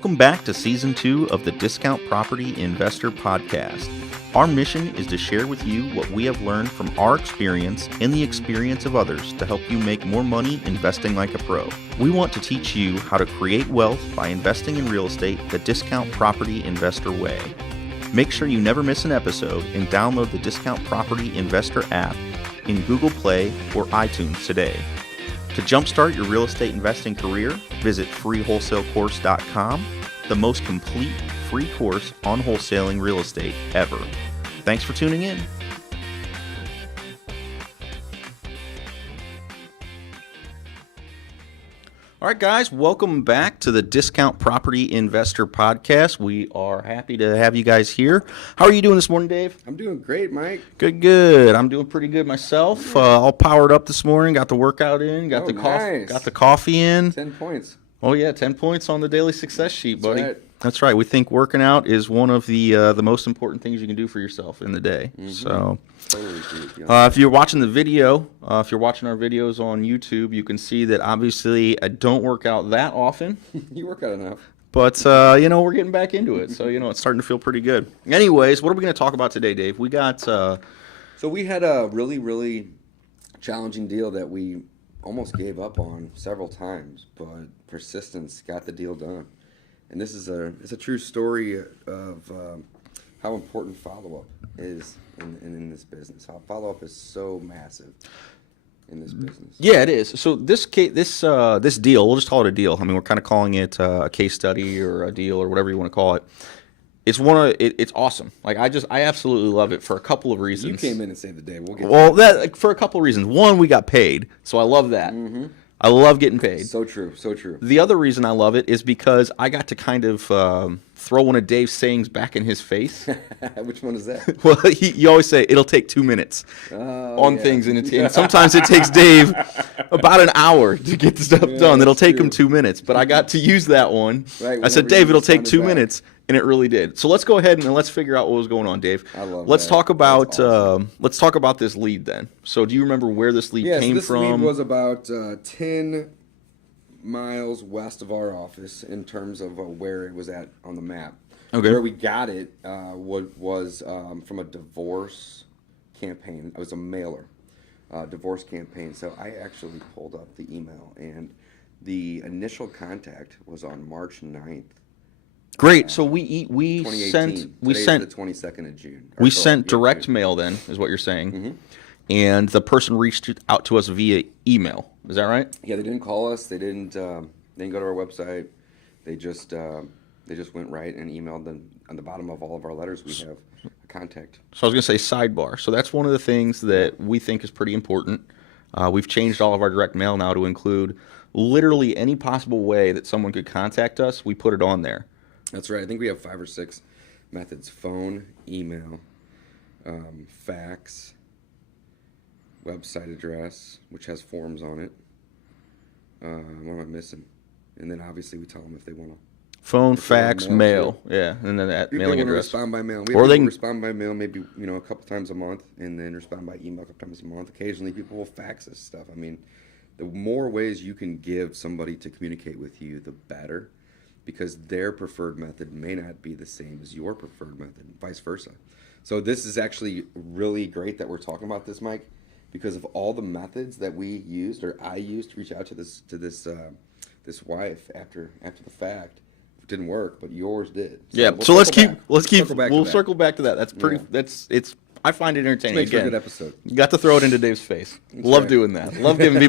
Welcome back to Season 2 of the Discount Property Investor Podcast. Our mission is to share with you what we have learned from our experience and the experience of others to help you make more money investing like a pro. We want to teach you how to create wealth by investing in real estate the Discount Property Investor way. Make sure you never miss an episode and download the Discount Property Investor app in Google Play or iTunes today. To jumpstart your real estate investing career, visit freewholesalecourse.com, the most complete free course on wholesaling real estate ever. Thanks for tuning in. All right, guys, welcome back to the Discount Property Investor Podcast. We are happy to have you guys here. How are you doing this morning, Dave? I'm doing great, Mike. Good. I'm doing pretty good myself. All powered up this morning. Got the workout in. Got the coffee in. 10 points. Oh yeah, 10 points on the daily success sheet, buddy. Right. That's right. We think working out is one of the most important things you can do for yourself in the day. Mm-hmm. So, totally agree with you. If you're watching the video, if you're watching our videos on YouTube, you can see that obviously I don't work out that often. You work out enough. But, we're getting back into it. So, it's starting to feel pretty good. Anyways, what are we going to talk about today, Dave? We got... So we had a really, really challenging deal that we almost gave up on several times, but persistence got the deal done. And this is it's a true story of how important follow-up is in this business. How follow-up is so massive in this business. Yeah, it is. So this deal, we'll just call it a deal. I mean, we're kind of calling it a case study or a deal or whatever you want to call it. It's awesome. Like I absolutely love it for a couple of reasons. You came in and saved the day. We'll get for a couple of reasons. One, we got paid, so I love that. Mm-hmm. I love getting paid. So true, so true. The other reason I love it is because I got to kind of throw one of Dave's sayings back in his face. Which one is that? Well, you always say it'll take 2 minutes on things, and sometimes it takes Dave about an hour to get the stuff done. It'll take him 2 minutes, but I got to use that one. Right, I said, Dave, it'll take 2 minutes. And it really did. So let's go ahead and let's figure out what was going on, Dave. I love let's that. talk about awesome. Let's talk about this lead then. So do you remember where this lead came this from? This lead was about 10 miles west of our office in terms of where it was at on the map. Okay. Where we got it was from a divorce campaign. It was a mailer, divorce campaign. So I actually pulled up the email, and the initial contact was on March 9th. Great. So we sent the 22nd of June. We sent direct mail then, is what you're saying. Mm-hmm. And the person reached out to us via email. Is that right? Yeah, they didn't call us. They didn't go to our website. They just went right and emailed them. On the bottom of all of our letters, we have a contact. So I was going to say sidebar. So that's one of the things that we think is pretty important. We've changed all of our direct mail now to include literally any possible way that someone could contact us. We put it on there. That's right. I think we have 5 or 6 methods: phone, email, fax, website address, which has forms on it. What am I missing? And then obviously we tell them if they want to. Phone, fax, mail. Yeah, and then that mailing address. Respond by mail. Or they can respond by mail maybe a couple times a month, and then respond by email a couple times a month. Occasionally people will fax us stuff. I mean, the more ways you can give somebody to communicate with you, the better. Because their preferred method may not be the same as your preferred method, and vice versa. So this is actually really great that we're talking about this, Mike, because of all the methods that we used or I used to reach out to this wife after the fact. It didn't work, but yours did. So yeah. So we'll circle back to that. That's pretty. Yeah. I find it entertaining. Makes for a good episode. You got to throw it into Dave's face. That's love right. doing that. Love giving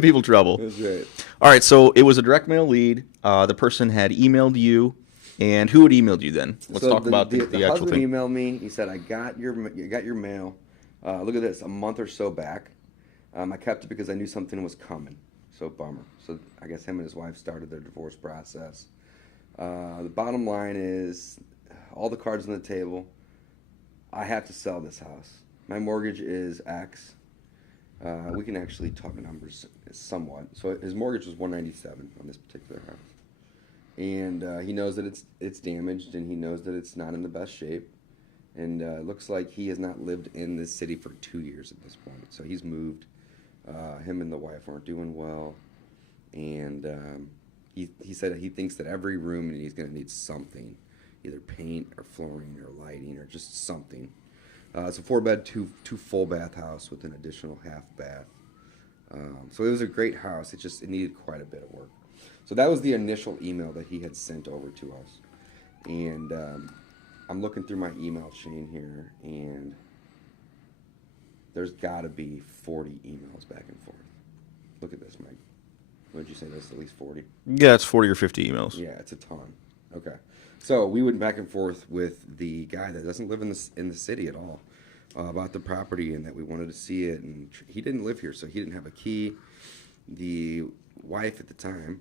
people trouble. That's right. All right, so it was a direct mail lead. The person had emailed you, and who had emailed you then? Let's talk about the actual husband thing. emailed me. He said, "I got your mail. Look at this, a month or so back. I kept it because I knew something was coming. So bummer." So I guess him and his wife started their divorce process. The bottom line is, all the cards on the table. I have to sell this house. My mortgage is X. We can actually talk numbers somewhat. So his mortgage was $197 on this particular house, and he knows that it's damaged, and he knows that it's not in the best shape, and it looks like he has not lived in this city for 2 years at this point. So he's moved. Him and the wife aren't doing well, and he said he thinks that every room he's going to need something, either paint or flooring or lighting or just something. It's a 4-bed, two full bath house with an additional half bath. So it was a great house. It needed quite a bit of work. So that was the initial email that he had sent over to us. And I'm looking through my email chain here, and there's got to be 40 emails back and forth. Look at this, Mike. What did you say? That's at least 40? Yeah, it's 40 or 50 emails. Yeah, it's a ton. Okay. So we went back and forth with the guy that doesn't live in the city at all about the property, and that we wanted to see it. And he didn't live here, so he didn't have a key. The wife at the time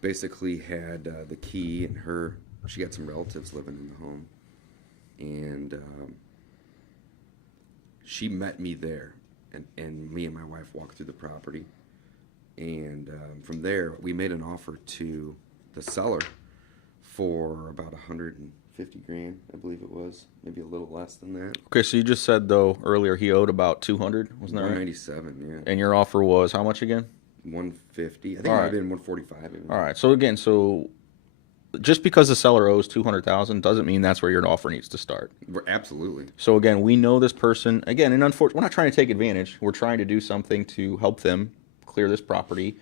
basically had the key, and she got some relatives living in the home. And she met me there, and me and my wife walked through the property. And from there, we made an offer to the seller for about $150,000, I believe it was, maybe a little less than that. Okay, so you just said though earlier he owed about 200, wasn't that right? 197, yeah. And your offer was how much again? 150. I think it might have been 145. Even. All right. So again, just because the seller owes 200,000 doesn't mean that's where your offer needs to start. Absolutely. So again, we know this person. Again, and unfortunately, we're not trying to take advantage. We're trying to do something to help them clear this property,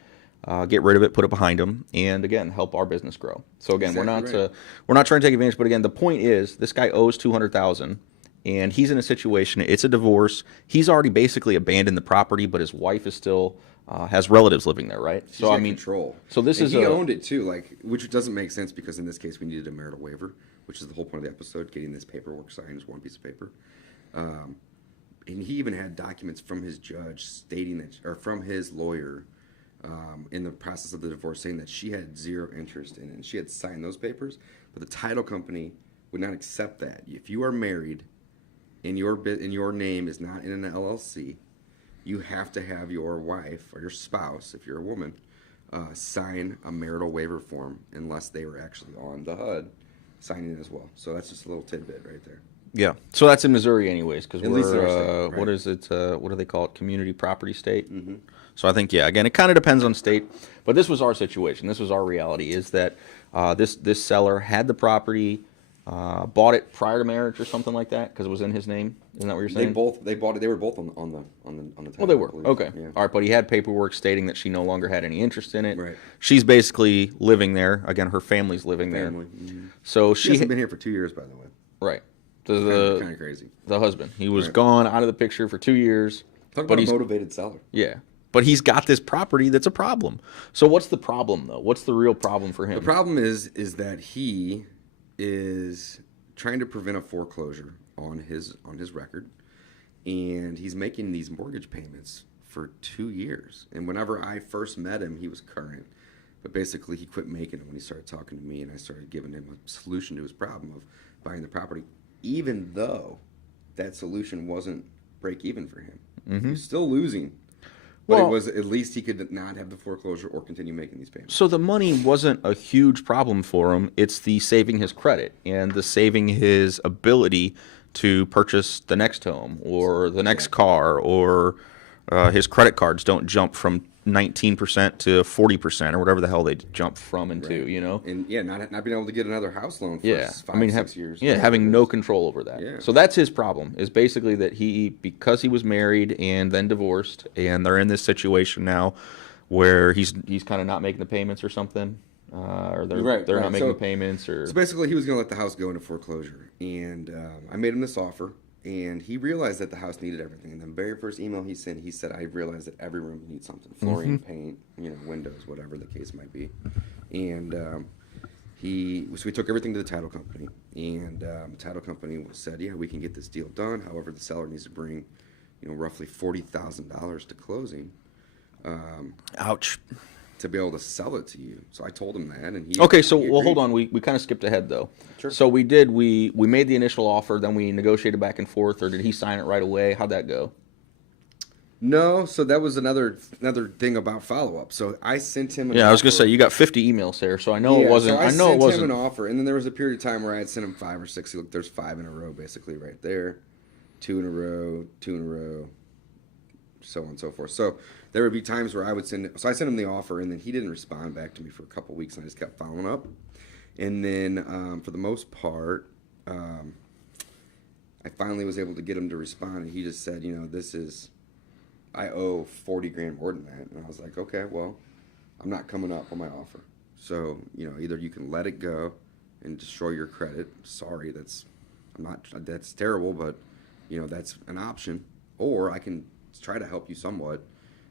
get rid of it, put it behind them, and again, help our business grow. So again, Exactly we're not trying to take advantage. But again, the point is, this guy owes 200,000, and he's in a situation. It's a divorce. He's already basically abandoned the property, but his wife is still. Has relatives living there, right? She's got control. So this is he owned it too, which doesn't make sense because in this case we needed a marital waiver, which is the whole point of the episode. Getting this paperwork signed is one piece of paper, and he even had documents from his judge stating that, or from his lawyer, in the process of the divorce, saying that she had zero interest in it, and she had signed those papers, but the title company would not accept that. If you are married, and your name is not in an LLC. You have to have your wife or your spouse, if you're a woman, sign a marital waiver form unless they were actually on the HUD signing it as well. So that's just a little tidbit right there. Yeah. So that's in Missouri anyways, because At least in our state, right. What is it? What do they call it? Community property state? Mm-hmm. So I think, yeah, again, it kind of depends on state. But this was our situation. This was our reality, is that this seller had the property, bought it prior to marriage or something like that, because it was in his name. Isn't that what you're saying? They bought it. They were both on the title. Well, they were. Okay. Yeah. All right, but he had paperwork stating that she no longer had any interest in it. Right. She's basically living there. Again, her family's living there. Mm-hmm. So she hasn't been here for 2 years, by the way. Right. Kind of crazy. The husband. He was Right. gone out of the picture for 2 years. Talk about a motivated seller. Yeah. But he's got this property that's a problem. So what's the problem, though? What's the real problem for him? The problem is that he is trying to prevent a foreclosure on his record, and he's making these mortgage payments for 2 years. And whenever I first met him, he was current, but basically he quit making them when he started talking to me, and I started giving him a solution to his problem of buying the property, even though that solution wasn't break even for him. Mm-hmm. He was still losing. But it was at least he could not have the foreclosure or continue making these payments. So the money wasn't a huge problem for him. It's the saving his credit and the saving his ability to purchase the next home or the next car, or his credit cards don't jump from 19% to 40% or whatever the hell they jump from and to, you know? And yeah, not being able to get another house loan for 6 years. Yeah, having no control over that. Yeah. So that's his problem, is basically that because he was married and then divorced, and they're in this situation now where he's kind of not making the payments or something, or they're not making the payments. So basically he was going to let the house go into foreclosure, and I made him this offer. And he realized that the house needed everything. And the very first email he sent, he said, I realized that every room needs something. Flooring, paint, windows, whatever the case might be. And so we took everything to the title company. And the title company said, yeah, we can get this deal done. However, the seller needs to bring, roughly $40,000 to closing. Ouch. To be able to sell it to you. So I told him that, and he hold on, we kind of skipped ahead though. Sure. So we made the initial offer, then we negotiated back and forth, or did he sign it right away? How'd that go? No, so that was another thing about follow-up. So I sent him I was going to say, you got 50 emails there, so I know it wasn't. So I sent him an offer, and then there was a period of time where I had sent him 5 or 6. Look, there's 5 in a row basically right there. 2 in a row, 2 in a row, so on and so forth. So there would be times where I sent him the offer, and then he didn't respond back to me for a couple weeks, and I just kept following up. And then for the most part, I finally was able to get him to respond, and he just said, I owe 40 grand more than that. And I was like, okay, well, I'm not coming up on my offer. So, either you can let it go and destroy your credit. Sorry, that's terrible, but that's an option. Or I can try to help you somewhat,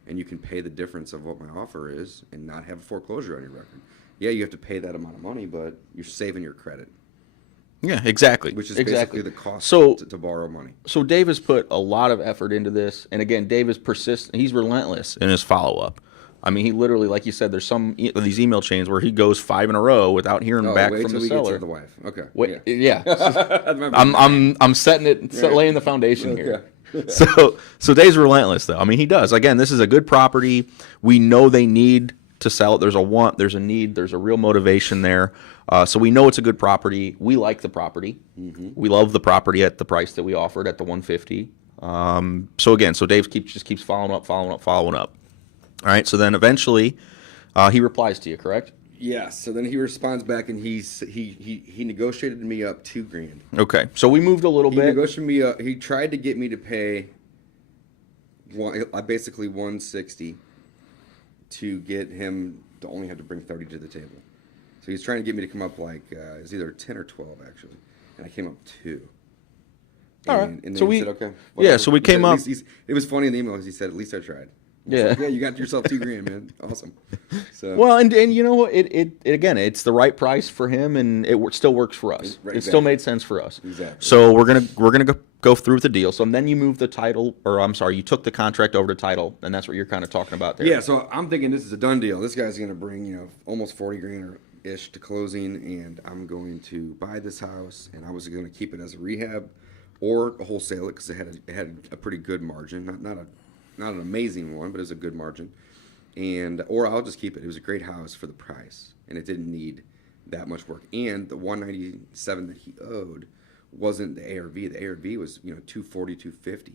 and you can pay the difference of what my offer is and not have a foreclosure on your record. Yeah, you have to pay that amount of money, but you're saving your credit. Yeah, exactly. Which is exactly basically the cost to borrow money. So Dave has put a lot of effort into this, and again, Dave is persistent. He's relentless in his follow-up. I mean, he literally, like you said, there's some of these email chains where he goes 5 in a row without hearing back from the seller. Get to the wife. Okay. Wait, yeah. I'm setting it, laying the foundation here. So Dave's relentless, though. I mean, he does. Again, this is a good property. We know they need to sell it. There's a want, there's a need, there's a real motivation there. So we know it's a good property. We like the property. Mm-hmm. We love the property at the price that we offered at the $150. So Dave just keeps following up. All right. So then eventually, he replies to you, correct? Yeah. So then he responds back, and he negotiated me up $2 grand. Okay. So we moved a little bit. He negotiated me up. He tried to get me to pay basically $160 to get him to only have to bring 30 to the table. So he's trying to get me to come up it was either 10 or 12 actually, and I came up 2. All right. And then so he said, okay. Whatever. Yeah. So we came up. It was funny in the email because he said, at least I tried. Yeah. Like, yeah, you got yourself $2 grand, man. Awesome. So well, and you know what? It again, it's the right price for him, and it still works for us. Right, it still made sense for us. Exactly. So we're gonna go through with the deal. So then you move the title, or I'm sorry, you took the contract over to title, and that's what you're kind of talking about there. Yeah. So I'm thinking this is a done deal. This guy's gonna bring almost 40 grand or ish to closing, and I'm going to buy this house, and I was going to keep it as a rehab or wholesale it because it had a pretty good margin, not an amazing one, but it was a good margin, or I'll just keep it. It was a great house for the price, and it didn't need that much work. And the 197 that he owed wasn't the ARV. The ARV was 240, 250.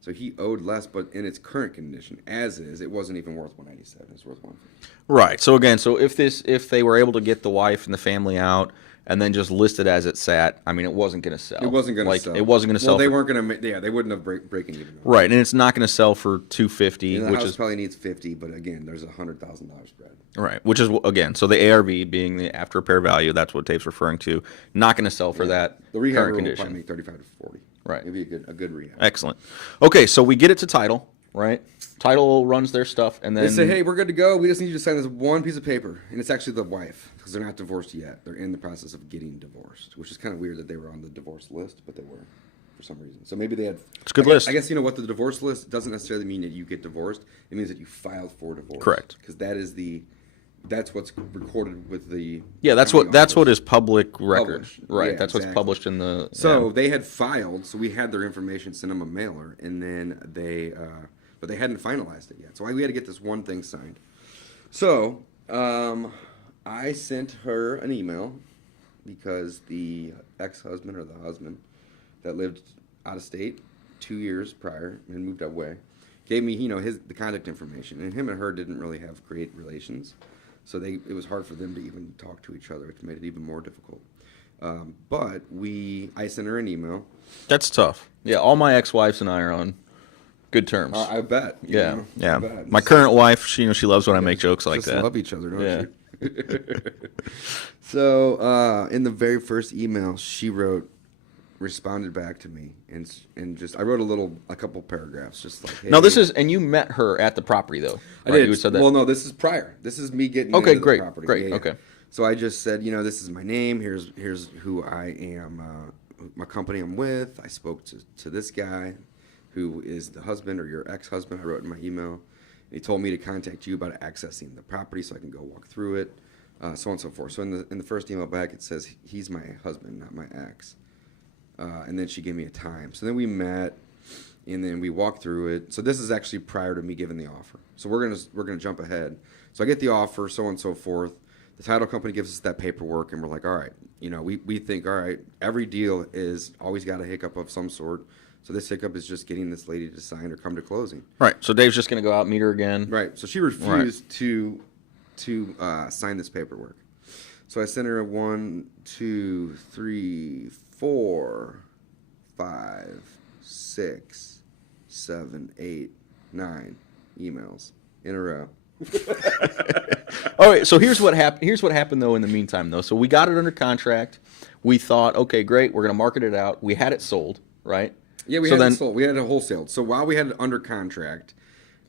So he owed less, but in its current condition, as is, it wasn't even worth 197. It's worth 150. Right. So again, if they were able to get the wife and the family out and then just list it as it sat, I mean, it wasn't going to sell. It wasn't going to sell. It wasn't going to sell. Well, they weren't going to. Yeah, they wouldn't have breaking even. Right, and it's not going to sell for $250, the house probably needs $50, but again, there's $100,000 spread. Right, which is again, so the ARV being the after repair value, that's what Dave's referring to. Not going to sell for that the rehab current will condition. Probably make 35 to 40. Right, maybe a good rehab. Excellent. Okay, so we get it to title. Right, title runs their stuff, and then they say, "Hey, we're good to go. We just need you to sign this one piece of paper," and it's actually the wife because they're not divorced yet. They're in the process of getting divorced, which is kind of weird that they were on the divorce list, but they were for some reason. So maybe they had. It's a good list. I guess what the divorce list doesn't necessarily mean that you get divorced. It means that you filed for divorce. Correct. Because that's what's recorded with the. Yeah, that's what is public record. Right. Yeah, that's exactly. What's published in the. So they had filed, so we had their information, sent them a mailer, and then they. But they hadn't finalized it yet. So we had to get this one thing signed. So I sent her an email because the ex-husband or the husband that lived out of state 2 years prior and moved away gave me the contact information. And him and her didn't really have great relations. So it was hard for them to even talk to each other, which made it even more difficult. But I sent her an email. That's tough. Yeah, all my ex-wives and I are on good terms. I bet. Yeah. My current wife, she loves when I make jokes like that. Love each other, don't you? So in the very first email, she responded back to me, and just I wrote a couple paragraphs, just like. Hey, now this is, and you met her at the property though. I did. You said that. Well, no, this is prior. This is me getting into the property. Great. Okay. So I just said, this is my name. Here's who I am. My company I'm with. I spoke to this guy, who is the husband or your ex-husband. I wrote in my email. And he told me to contact you about accessing the property so I can go walk through it, so on and so forth. So in the first email back, it says he's my husband, not my ex. And then she gave me a time. So then we met, and then we walked through it. So this is actually prior to me giving the offer. So we're gonna jump ahead. So I get the offer, so on and so forth. The title company gives us that paperwork, and we're like, all right, we think, all right, every deal is always got a hiccup of some sort. So this hiccup is just getting this lady to sign or come to closing. Right. So Dave's just going to go out and meet her again. Right. So she refused to sign this paperwork. So I sent her a 1, 2, 3, 4, 5, 6, 7, 8, 9 emails in a row. All right, so here's what happened. Here's what happened though. In the meantime, though, so we got it under contract. We thought, okay, great, we're going to market it out. We had it sold, right? Yeah, we had it sold. We had it wholesaled. So while we had it under contract,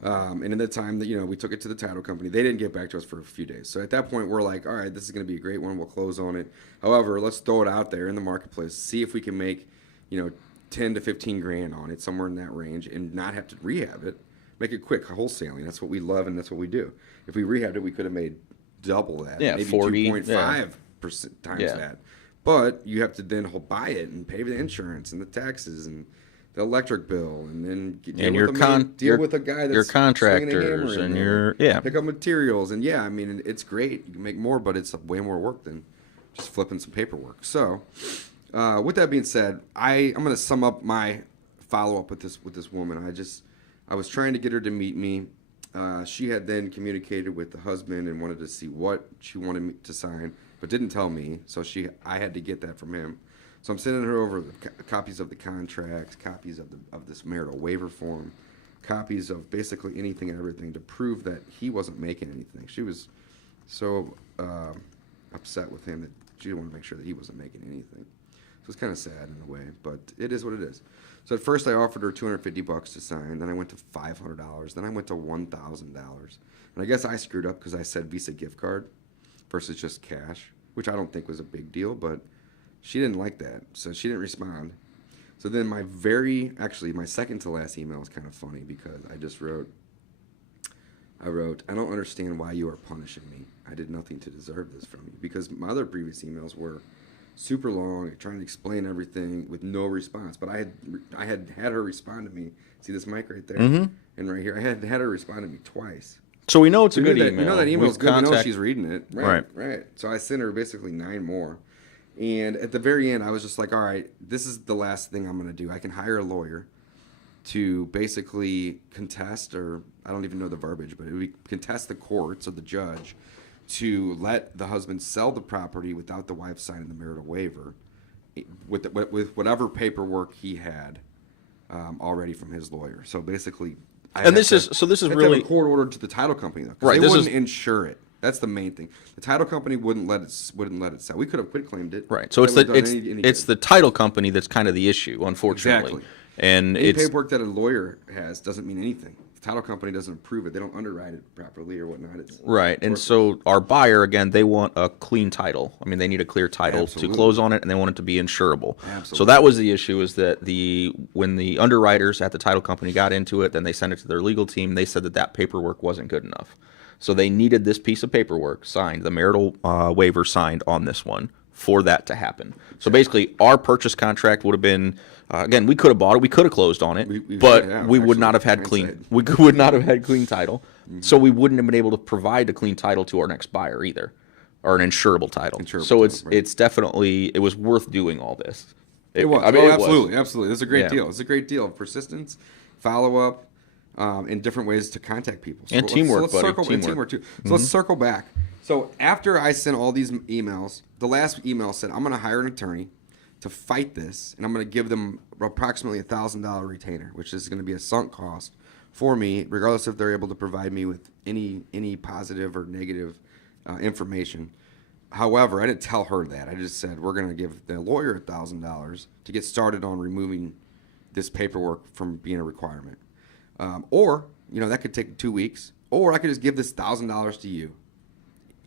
and in the time that we took it to the title company, they didn't get back to us for a few days. So at that point, we're like, all right, this is going to be a great one. We'll close on it. However, let's throw it out there in the marketplace, see if we can make 10 to 15 grand on it, somewhere in that range, and not have to rehab it. Make it quick, wholesaling. That's what we love, and that's what we do. If we rehabbed it, we could have made double that. Yeah, maybe 2.5% times that. But you have to then buy it and pay the insurance and the taxes and the electric bill, and then deal with a guy that's your contractors and your pick up materials, and it's great. You can make more, but it's way more work than just flipping some paperwork. So, with that being said, I'm going to sum up my follow up with this woman. I was trying to get her to meet me. She had then communicated with the husband and wanted to see what she wanted me to sign, but didn't tell me. So I had to get that from him. So I'm sending her over copies of the contracts, copies of this marital waiver form, copies of basically anything and everything to prove that he wasn't making anything. She was so upset with him that she didn't want to make sure that he wasn't making anything. So it's kind of sad in a way, but it is what it is. So at first I offered her $250 to sign, then I went to $500, then I went to $1,000. And I guess I screwed up because I said Visa gift card versus just cash, which I don't think was a big deal, but she didn't like that, so she didn't respond. So then my second to last email is kind of funny because I wrote, I don't understand why you are punishing me. I did nothing to deserve this from you. Because my other previous emails were super long, trying to explain everything with no response. But I had her respond to me. See this mic right there? Mm-hmm. And right here, I had her respond to me twice. So we know it's a good email. We know that email's good. We know she's reading it. Right. So I sent her basically 9 more. And at the very end, I was just like, all right, this is the last thing I'm going to do. I can hire a lawyer to basically contest, or I don't even know the verbiage, but it would be contest the courts or the judge to let the husband sell the property without the wife signing the marital waiver with whatever paperwork he had already from his lawyer. So basically, this is really have a court order to the title company though, because they wouldn't insure it. That's the main thing. The title company wouldn't let it sell. We could have quitclaimed it. Right. So it's the title company that's kind of the issue, unfortunately. Exactly. And any paperwork that a lawyer has doesn't mean anything. The title company doesn't approve it. They don't underwrite it properly or whatnot. Right. And so our buyer, again, they want a clean title. I mean, they need a clear title to close on it, and they want it to be insurable. Absolutely. So that was the issue, is that when the underwriters at the title company got into it, then they sent it to their legal team. They said that paperwork wasn't good enough. So they needed this piece of paperwork signed, the marital waiver signed on this one, for that to happen. So basically, our purchase contract would have been, again, we could have bought it, we could have closed on it, but we would not have had clean. We would not have had clean title. Mm-hmm. So we wouldn't have been able to provide a clean title to our next buyer either, or an insurable title. It's definitely, it was worth doing all this. It was. Absolutely. It's a great deal. It's a great deal of persistence, follow up. In different ways to contact people. And teamwork, buddy. Teamwork too. So let's circle back. So after I sent all these emails, the last email said, I'm going to hire an attorney to fight this, and I'm going to give them approximately $1,000 retainer, which is going to be a sunk cost for me, regardless if they're able to provide me with any positive or negative information. However, I didn't tell her that. I just said, we're going to give the lawyer $1,000 to get started on removing this paperwork from being a requirement. Or, that could take 2 weeks. Or I could just give this $1,000 to you.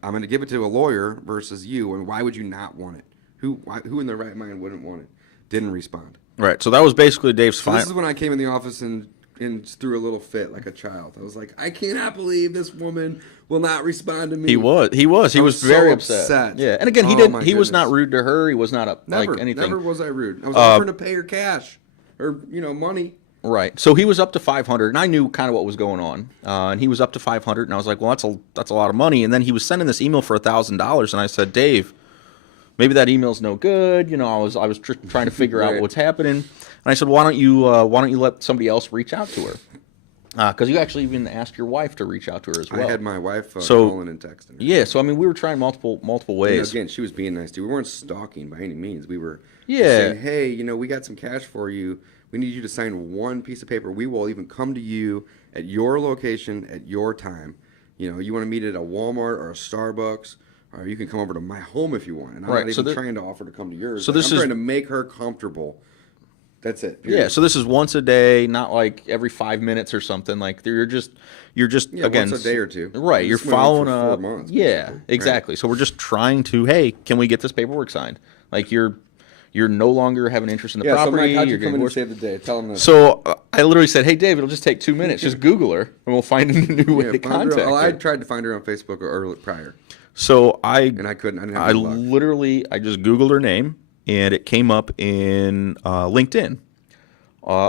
I'm going to give it to a lawyer versus you. And why would you not want it? Who in their right mind wouldn't want it? Didn't respond. Right. So that was basically Dave's final. This is when I came in the office and threw a little fit like a child. I was like, I cannot believe this woman will not respond to me. He was very upset. Yeah. And again, he was not rude to her. He was not like anything. Never was I rude. I was offering to pay her cash or, money. Right. So he was up to 500, and I knew kind of what was going on. And he was up to 500, and I was like, well, that's a lot of money. And then he was sending this email for $1,000, and I said, Dave, maybe that email's no good. I was trying to figure out Right. what's happening, and I said, why don't you let somebody else reach out to her? Because you actually even asked your wife to reach out to her as I well. had my wife So calling and texting her. yeah, so I mean, we were trying multiple ways. Again, she was being nice too. We weren't stalking by any means. We were just Yeah. saying, hey, we got some cash for you. We need you to sign one piece of paper. We will even come to you at your location at your time. You want to meet at a Walmart or a Starbucks, or you can come over to my home if you want. And I'm Right, not so even the- trying to offer to come to yours. so Like, this I'm is- trying to make her comfortable. That's it. Yeah, period. so this is once a day, not like every 5 minutes or something. Like you're just again once a day or two. Right, And you're this went on following for 4 up. months, Yeah, basically, right? exactly. So we're just trying to, hey, can we get this paperwork signed? Like you're no longer have an interest in the Yeah, so property. Mike, how'd you you're come getting in and divorced. save the day? Tell them this. So I literally said, hey, Dave, it'll just take 2 minutes. Just Google her, and we'll find a new way to find her. contact I her. tried to find her on Facebook early prior, So and I couldn't. I didn't have I any luck. literally, I just Googled her name, and it came up in LinkedIn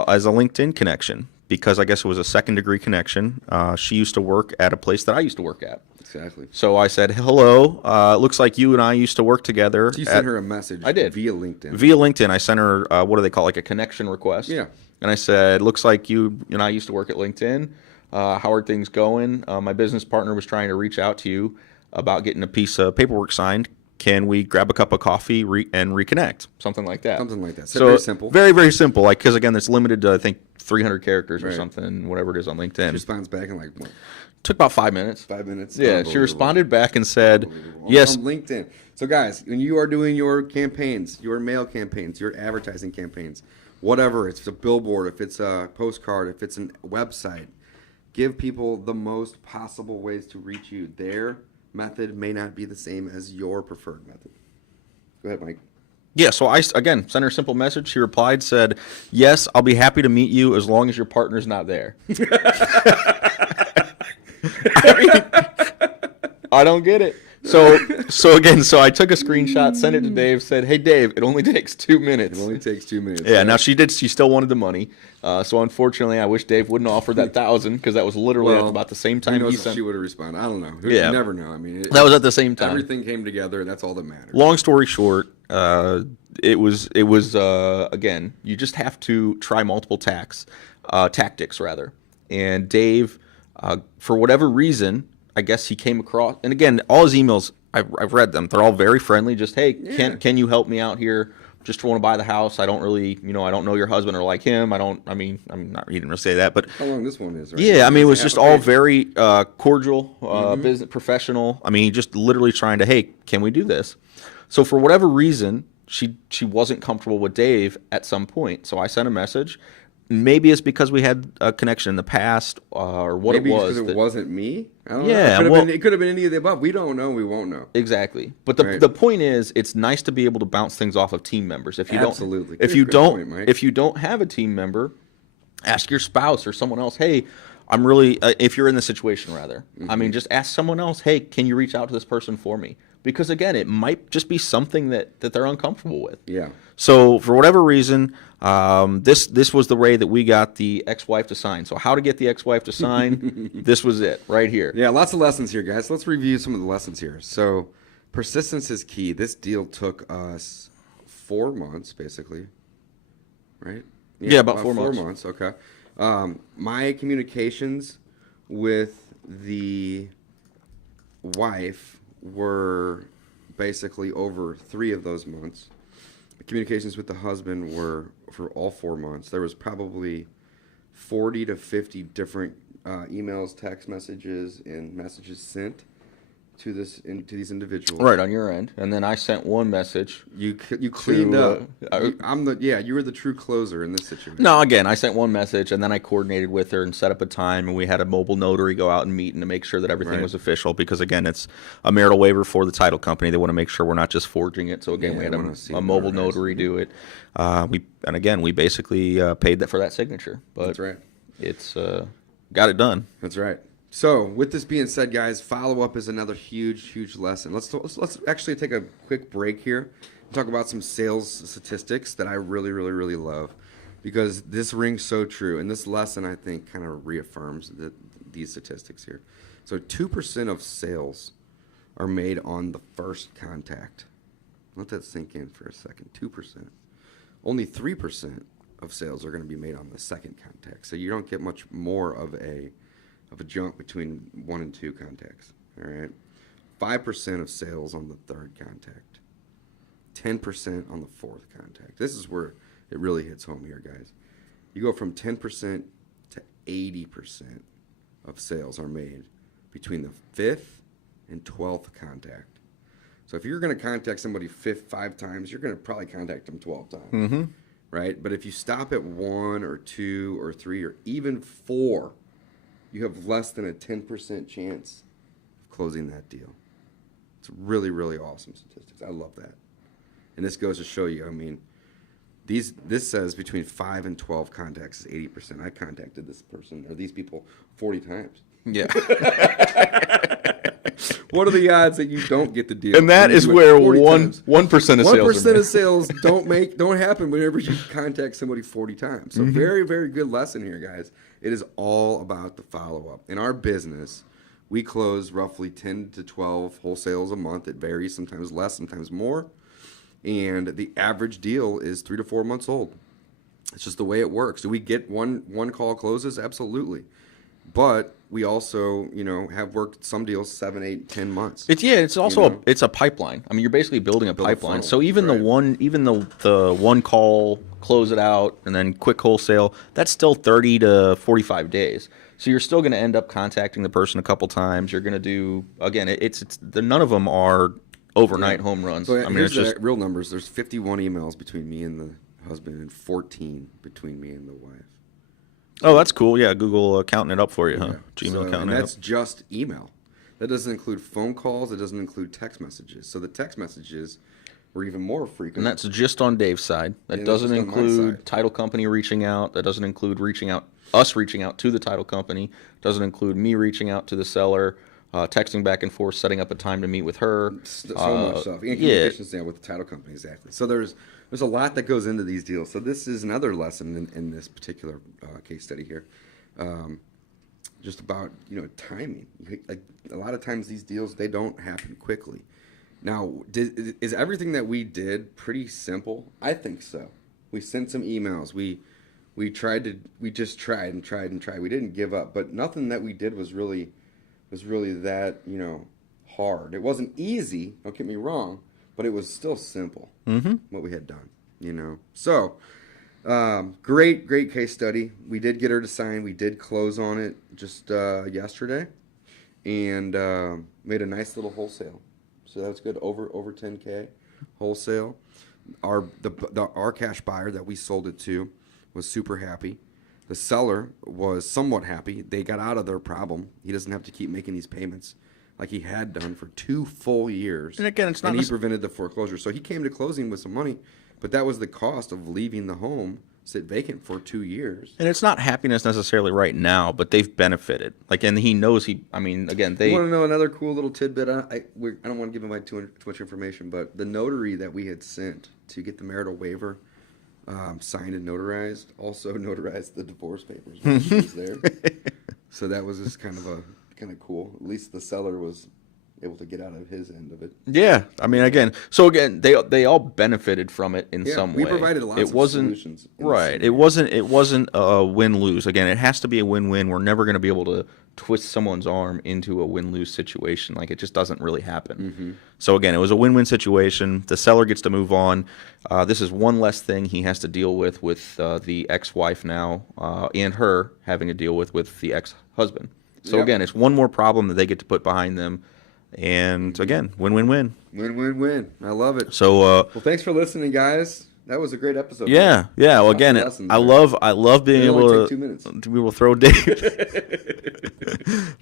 as a LinkedIn connection because I guess it was a second-degree connection. She used to work at a place that I used to work at. Exactly. So I said, hello, it looks like you and I used to work together. So you sent her a message. I did. Via LinkedIn. Via LinkedIn, I sent her, what do they call, like a connection request? Yeah. And I said, looks like you and I used to work at LinkedIn. How are things going? My business partner was trying to reach out to you about getting a piece of paperwork signed. Can we grab a cup of coffee and reconnect? Something like that. Something like that. So very simple. Very, very simple. Like, because again, it's limited to, I think, 300 characters or Right. something, whatever it is on LinkedIn. She responds back in like what, Took about 5 minutes. 5 minutes. Yeah, she Unbelievable. responded back and said, Unbelievable. yes, On LinkedIn. So guys, when you are doing your campaigns, your mail campaigns, your advertising campaigns, whatever, if it's a billboard, if it's a postcard, if it's a website, give people the most possible ways to reach you. Their method may not be the same as your preferred method. Go ahead, Mike. yeah, so I, again, sent her a simple message. She replied, said, yes, I'll be happy to meet you as long as your partner's not there. I mean, I don't get it. So I took a screenshot, sent it to Dave, said, hey, Dave, it only takes 2 minutes. It only takes 2 minutes. Yeah, right? now she still wanted the money. So unfortunately, I wish Dave wouldn't have offered that 1,000 because that was literally at about the same Who time knows he if sent. she would have responded? I don't know. Yeah. You never know. I mean, That was at the same time. Everything came together, and that's all that matters. Long story short, it was again, you just have to try multiple tactics rather. And Dave, for whatever reason, I guess he came across, and again, all his emails, I've read them. They're all very friendly. Just, hey, Yeah. can you help me out here? Just want to buy the house. I don't really, I don't know your husband or like him. I mean, not, he didn't really say that, but How long this one is, right? yeah, I mean, it was just all Application. very cordial, business professional. I mean, just literally trying to, hey, can we do this? So for whatever reason, she wasn't comfortable with Dave at some point. So I sent a message. Maybe it's because we had a connection in the past, or what Maybe it was. because it wasn't me. I don't Yeah, know. well- It could have been any of the above. We don't know. We won't know. Exactly. But the Right. the point is, it's nice to be able to bounce things off of team members. If you Absolutely. don't, if Good- you good don't, point, Mike. if you don't have a team member, ask your spouse or someone else. Hey, I'm really. If you're in the situation, rather, I mean, just ask someone else. Hey, can you reach out to this person for me? Because again, it might just be something that they're uncomfortable with. Yeah. So for whatever reason, this was the way that we got the ex-wife to sign. So how to get the ex-wife to sign? This was it right here. Yeah, lots of lessons here, guys. Let's review some of the lessons here. So, persistence is key. This deal took us 4 months, basically. Right? Yeah, about 4 months. 4 months, okay. My communications with the wife were basically over 3 of those months. The communications with the husband were for all 4 months. There was probably 40 to 50 different emails, text messages, and messages sent to these individuals. Right on your end, and then I sent one message. You cleaned up. uh, You were the true closer in this situation. No, again, I sent one message, and then I coordinated with her and set up a time, and we had a mobile notary go out and meet and to make sure that everything Right. was official. Because again, it's a marital waiver for the title company. They want to make sure we're not just forging it. So again, Yeah, we had they wanna see a it mobile notarized. notary do it. We basically paid that for that signature. But That's right. It's got it done. That's right. So, with this being said, guys, follow-up is another huge lesson. Let's actually take a quick break here and talk about some sales statistics that I really love, because this rings so true, and this lesson, I think, kind of reaffirms these statistics here. So, 2% of sales are made on the first contact. Let that sink in for a second. 2%. Only 3% of sales are going to be made on the second contact. So you don't get much more of a jump between 1 and 2 contacts. All right. 5% of sales on the third contact. 10% on the fourth contact. This is where it really hits home here, guys. You go from 10% to 80% of sales are made between the 5th and 12th contact. So if you're going to contact somebody 5 times, you're going to probably contact them 12 times, right? But if you stop at 1 or 2 or 3 or even 4, you have less than a 10% chance of closing that deal. It's really, really awesome statistics. I love that. And this goes to show you, I mean, this says between 5 and 12 contacts is 80%. I contacted this person or these people 40 times. Yeah. What are the odds that you don't get the deal? And that is where 1% of sales 1% of sales don't happen whenever you contact somebody 40 times. So very, very good lesson here, guys. It is all about the follow-up. In our business, we close roughly 10 to 12 wholesales a month. It varies, sometimes less, sometimes more. And the average deal is 3 to 4 months old. It's just the way it works. Do we get one call closes? Absolutely. But we also, have worked some deals 7, 8, 10 months. It's also it's a pipeline. I mean, you're basically building a pipeline. So even the one call, close it out, and then quick wholesale, that's still 30 to 45 days. So you're still going to end up contacting the person a couple times. You're going to do, again, none of them are overnight home runs. So I mean, here's the real numbers. There's 51 emails between me and the husband and 14 between me and the wife. Oh, that's cool. Yeah, Google counting it up for you, huh? Yeah. Gmail counting and it up. that's just email. That doesn't include phone calls. It doesn't include text messages. So the text messages were even more frequent. And that's just on Dave's side. That doesn't include title company reaching out. That doesn't include us reaching out to the title company. Doesn't include me reaching out to the seller, texting back and forth, setting up a time to meet with her. So much stuff. And communications with the title company, exactly. So there's a lot that goes into these deals. So this is another lesson in this particular case study here. Just about timing. A lot of times these deals, they don't happen quickly. Now, is everything that we did pretty simple? I think so. We sent some emails. We just tried and tried and tried. We didn't give up, but nothing that we did was really that hard. It wasn't easy. Don't get me wrong, but it was still simple. What we had done. So. Great case study. We did get her to sign. We did close on it just yesterday, and made a nice little wholesale. So that's good. Over 10K wholesale. Our cash buyer that we sold it to was super happy. The seller was somewhat happy. They got out of their problem. He doesn't have to keep making these payments like he had done for 2 full years. And again, it's not. And he prevented the foreclosure. So he came to closing with some money. But that was the cost of leaving the home sit vacant for 2 years. And it's not happiness necessarily right now, but they've benefited. And he knows again, they... You want to know another cool little tidbit? I don't want to give away too much information, but the notary that we had sent to get the marital waiver signed and notarized also notarized the divorce papers when she was there. So that was just kind of cool. At least the seller was able to get out of his end of it. Yeah, they all benefited from it in some way. We provided lots of solutions. Right. It wasn't a win-lose. Again, it has to be a win-win. We're never going to be able to twist someone's arm into a win-lose situation. It just doesn't really happen. So again, it was a win-win situation. The seller gets to move on. This is one less thing he has to deal with the ex-wife now, and her having to deal with the ex-husband. So again, it's one more problem that they get to put behind them. And again, win-win-win. Win-win-win. I love it. So, well, thanks for listening, guys. That was a great episode. Yeah. Well, again, I love being able to. 2 minutes. We will throw Dave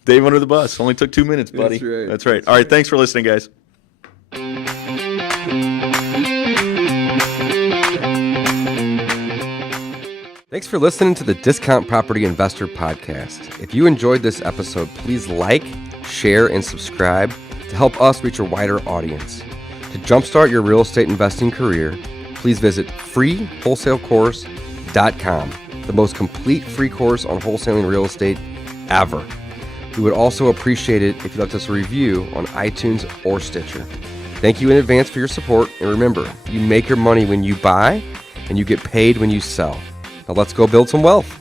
under the bus. Only took 2 minutes, buddy. That's right. All right. Thanks for listening, guys. Thanks for listening to the Discount Property Investor Podcast. If you enjoyed this episode, please like, share, and subscribe to help us reach a wider audience. To jumpstart your real estate investing career, please visit freewholesalecourse.com, the most complete free course on wholesaling real estate ever. We would also appreciate it if you left us a review on iTunes or Stitcher. Thank you in advance for your support, and remember, you make your money when you buy, and you get paid when you sell. Now let's go build some wealth.